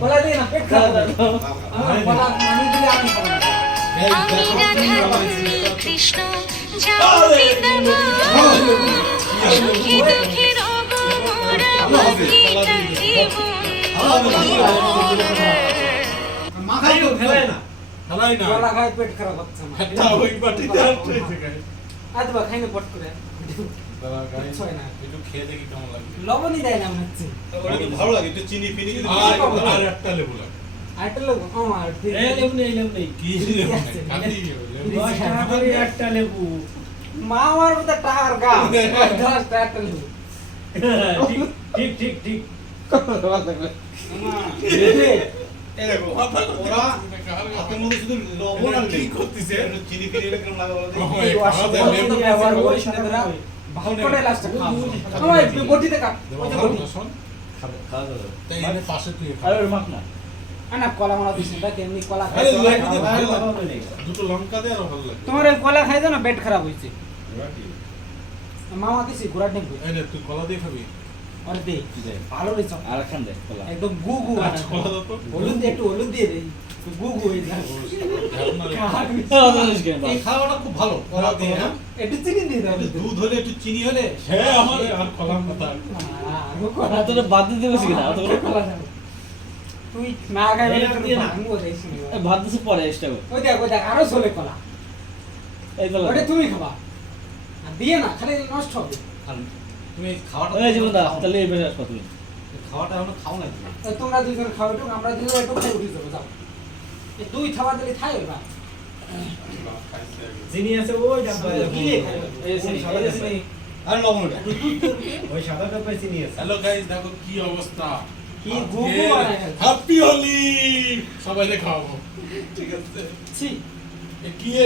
কলা দিয়ে না পেট খারাপ হবে। কলা আমি দিলে আমি খাবো না। কৃষ্ণ যাও বৃন্দাবন সুখী দুঃখীর অবমোরা মাথায় তো ফেলে না। খেলাই না কলা খাই পেট খারাপ হচ্ছে না। একটা ওই বাটিতে আটকে থাকে আজ বা খাই না পট করে। দাদা গাইস কিচ্ছু হয় না। একটু খেয়ে দেখি কেমন লাগে লবণই দেয় না মনে হচ্ছে। ওটা কি ভালো লাগে একটু চিনি ফিনি যদি আর একটা লেবু লাগে আরেকটা লোক আমার এই লেবু নেই কি লেবু নেই, খালি লেবু 10 টাকা করে একটা লেবু। মা আমার মতো টাকার গাছ 10 টাকা একটা লেবু। ঠিক ঠিক ঠিক। এই দেখো ওরা হাতের মধ্যে শুধু লবণ আর কি নেই করতেছে? একটু চিনি ফিনি এটা কেমন লাগে বলো তো? ওই খাওয়া যায় লেবু আবার ওই সাথে ধরা ভালো করে লাস্টে খাবো। আমার একটু বটিতে কাট। ওই যে বটি। রসুন খাওয়া যাবে। তাই এর পাশে তুই খা। আরে মাখ না। না কলা মারা দিছি না কেমনি কলা খাই। আরে লেবু দিয়ে ভালো ভালো লাগে। হবে নেই। দুটো লঙ্কা দে আর ভালো লাগে তোমার এই কলা খাই দাও না পেট খারাপ হইছে। মামা দিছি ঘোড়া ডিম কই। এই নে তুই কলা দিয়ে খাবি আরে দে ভালো রে চল। আরেকখান দে কলা। একদম গু গু আচ্ছা কলা দাও তো হলুদ দিয়ে একটু হলুদ দিয়ে দে গু গু হয়ে যায়। এই খাওয়াটা খুব ভালো কলা দিয়ে হ্যাঁ একটু চিনি দিয়ে দাও। একটু দুধ হলে একটু চিনি হলে হ্যাঁ আমার আর কলার কথা কলা তোরা বাদ দিতে বসে কিনা অত করে কলা দাও। তুই না খাইলে এটা তুই দিয়ে না। ভাঙবো দেখিস না। ভাত দিছে পরে এক্সট্রা করে। ওই দেখ আরো চলে কলা। এই কলা ওটা তুমি খাবা। আর দিয়ে না খালি নষ্ট হবে। আর তুমি এই খাওয়াটা এই জীবন দা তাহলে এই বেশ কত তুমি খাওয়াটা এখনো খাও না তুমি। তো তোমরা দুজন খাও একটু আমরা দুজন একটু খাই উঠে যাবো যাও। এই দুই খাবার দিলে খাই ওরা। চিনি আছে ওই ডাব্বায়। কি দিয়ে খাই? এই চিনি সাদা এই চিনি। আর লবণ ওটা ওই সাদা ডাব্বায় চিনি আছে। হ্যালো গাইস দেখো কি অবস্থা কি গুগু বানাই ফেলছে। হ্যাপি হোলি সবাই খাওয়াবো ঠিক আছে ছি এ কি এ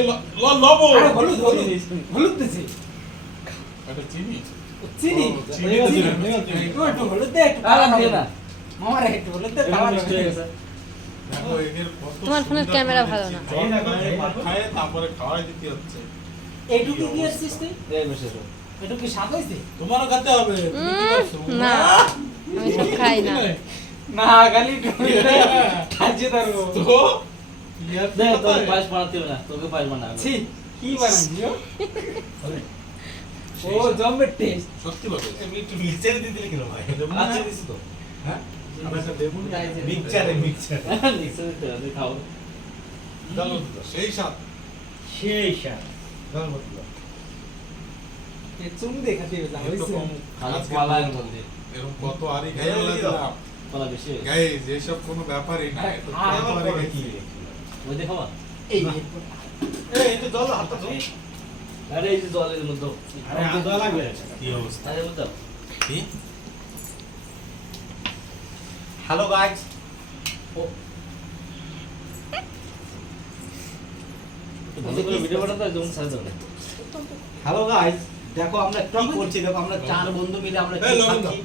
লবণ আরে হলুদ হলুদ হলুদ দিছি। এটা চিনি চিনি ও, চিনি তো দিলাম, চিনি। একটু হলুদ দে একটু আর দিয়ে না। আমার একটু হলুদ দে খাবার নষ্ট হয়ে গেছে। দেখো এদের কত তোমার ফোনের সুন্দর ক্যামেরা করে ভালো না। জল খায় তারপরে খাওয়াই দিতে হচ্ছে এইটুকু কি আসছিস তুই? এই বেশ আছে। একটু কি স্বাদ হইছে? তোমারও খেতে হবে তুমি কি করছো? না আমি সব খাই না না খালি একটু খাইছে তারবো। তো ইয়ার দে তোর পায়েস বানাতে হবে না তোকে পায়েস বানাবো। ছি কি বানাইছিস? ও জম্বের টেস্ট। সত্যি বলো এমনি একটু মিক্সচারে দিয়ে দিলে কিরকম হয় লেবু আচ্ছা। না দিছি তো হ্যাঁ আমরা একটা লেবু নিয়ে মিক্সচারে মিক্সচারে মিক্সারে দিতে হবে খাও। চলো সেই সাথ সেই স্বাদ। জল ভর্তি দাও। এ চুন দেখা দিয়ে যা একটু হইছে। কম খালি আজকে কলার মধ্যে এরকম কত আরি এই খাইয়ে দিও। দিলাম কলা বেশি হয়েছে। গাইস এসব কোনো ব্যাপারই না আরে একটু খাওয়া কত আরি খাইছি ওই দেখো বা। এই এই একটু জল দাও, হাতটা ধো। আরে এই যে জলের মধ্যে আরে আদা লাগবে কি অবস্থা আরে মধ্যে কি হ্যালো গাইস ভালো করে ভিডিও বানাতে যেমন সাজা হবে। হ্যালো গাইস দেখো আমরা কি করছি দেখো আমরা চার বন্ধু মিলে আমরা কি এই লবণ খাচ্ছি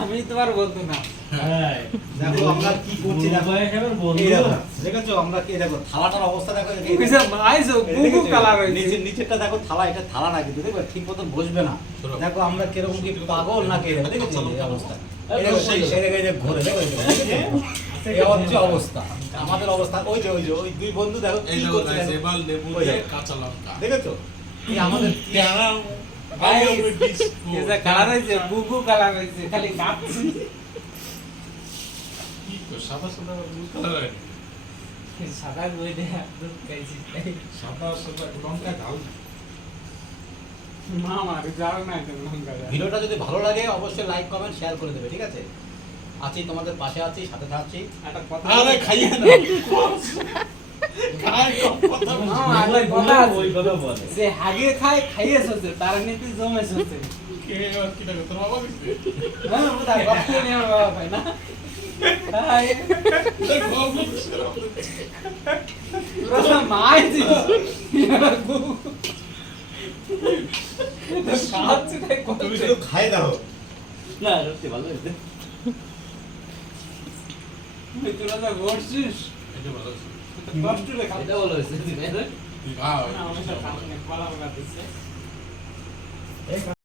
আমি তোমার বলতো না। হ্যাঁ দেখো আমরা কি করছি দেখো ভাই এবার বন্ধু এই দেখো দেখেছো আমরা কি দেখো থালাটার অবস্থা দেখো এই কইছে আইছো গুগু কালার হইছে। নিচে নিচেরটা দেখো থালা এটা থালা না কিন্তু দেখো ঠিক মতো বসবে না শোনো। দেখো আমরা কিরকম কি পাগল না কে দেখেছো এই অবস্থা এই এই দেখো সেই এই দেখো এই যে ঘুরে দেখো এই হচ্ছে অবস্থা আমাদের অবস্থা ওই যে ওই দুই বন্ধু দেখো এই কি দেখো করছে গাইস দেখো। এবার লেবু ওই দিয়ে দেখো। কাঁচা লঙ্কা দেখেছো এই আমাদের ট্যাং গাইস, আই ডিস্কো এসে কালার হইছে গুগু কালার হইছে খালি কাটছি। কি তো সাদা সাদা ব্লু কালার সাদা গই দে দুধ খাইছি। সাদা সাদা লঙ্কা ঢাল মামা যাও না তো লঙ্কা দা। ভিডিওটা যদি ভালো লাগে অবশ্যই লাইক কমেন্ট শেয়ার করে দেবে ঠিক আছে আছি তোমাদের পাশে আছি সাথে থাকছি একটা কথা আরে খাইয়ে না খাই কম কথা বলছি। মামা একটা কথা আছে। ওই কথা বলে। যে হাগে খায় খাইয়েছে তার নীতি জমেছে। কে আর কি দেখো তোর বাবা দিছে হ্যাঁ বুদা গপ্প নিয়ে বাবা ভাই না। হাই তোর বাবা দিছে পুরো মাইছি। গুগু খাচ্ছি তাই কত তুমি শুধু খাই দাও না সত্যি ভালো হয়েছে। তুই তোরা যা করছিস এটা ভালো আছে কষ্ট রে খাচ্ছিস। এটা ভালো হয়েছে। তুই খা না আমি তো খাচ্ছি না কলা বাগাতেছে